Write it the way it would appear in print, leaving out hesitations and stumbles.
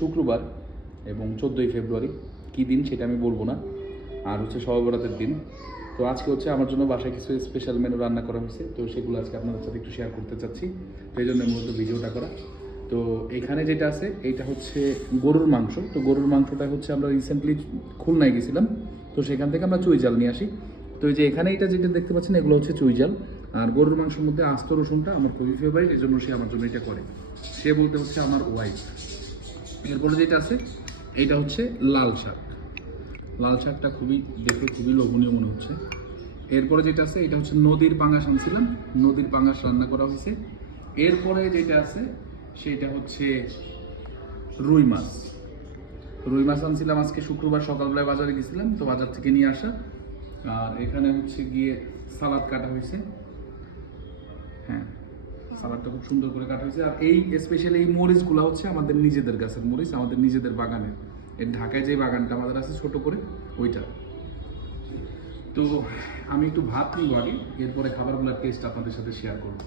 শুক্রবার এবং 14ই ফেব্রুয়ারি কী দিন সেটা আমি বলবো না। আর হচ্ছে শবে বরাতের দিন। তো আজকে হচ্ছে আমার জন্য বাসায় কিছু স্পেশাল মেনু রান্না করা হয়েছে, তো সেগুলো আজকে আপনাদের সাথে একটু শেয়ার করতে চাচ্ছি। তো এই জন্য মূলত ভিডিওটা করা। তো এখানে যেটা আছে এইটা হচ্ছে গরুর মাংস। তো গরুর মাংসটা হচ্ছে আমরা রিসেন্টলি খুলনায় গেছিলাম, তো সেখান থেকে আমরা চুই জাল নিয়ে আসি। তো এই যে এখানে এটা যেটা দেখতে পাচ্ছেন এগুলো হচ্ছে চুই জাল। আর গরুর মাংসের মধ্যে আস্ত রসুনটা আমার খুবই ফেভারিট, এই জন্য সে আমার জন্য এটা করে। সে বলতে হচ্ছে আমার ওয়াইফ। এরপরে যেটা আছে এইটা হচ্ছে লাল শাক। লাল শাকটা দেখে খুবই লোভনীয় মনে হচ্ছে। এরপরে যেটা আছে এটা হচ্ছে নদীর পাঙাশ আনছিলাম, নদীর পাঙাশ রান্না করা হয়েছে। এরপরে যেটা আছে সেটা হচ্ছে রুই মাছ। রুই মাছ আনছিলাম আজকে শুক্রবার সকালবেলায় বাজারে গেছিলাম, তো বাজার থেকে নিয়ে আসা। আর এখানে হচ্ছে গিয়ে সালাদ কাটা হয়েছে। হ্যাঁ, সালাদটা খুব সুন্দর করে কাটা হয়েছে। আর এই স্পেশালি এই মরিচগুলো হচ্ছে আমাদের নিজেদের গাছের মরিচ, আমাদের নিজেদের বাগানের। এর ঢাকায় যে বাগানটা আমাদের আছে ছোট করে ওইটা। তো আমি একটু ভাত নিব আগে, এরপরে খাবারগুলোর টেস্ট আপনাদের সাথে শেয়ার করব।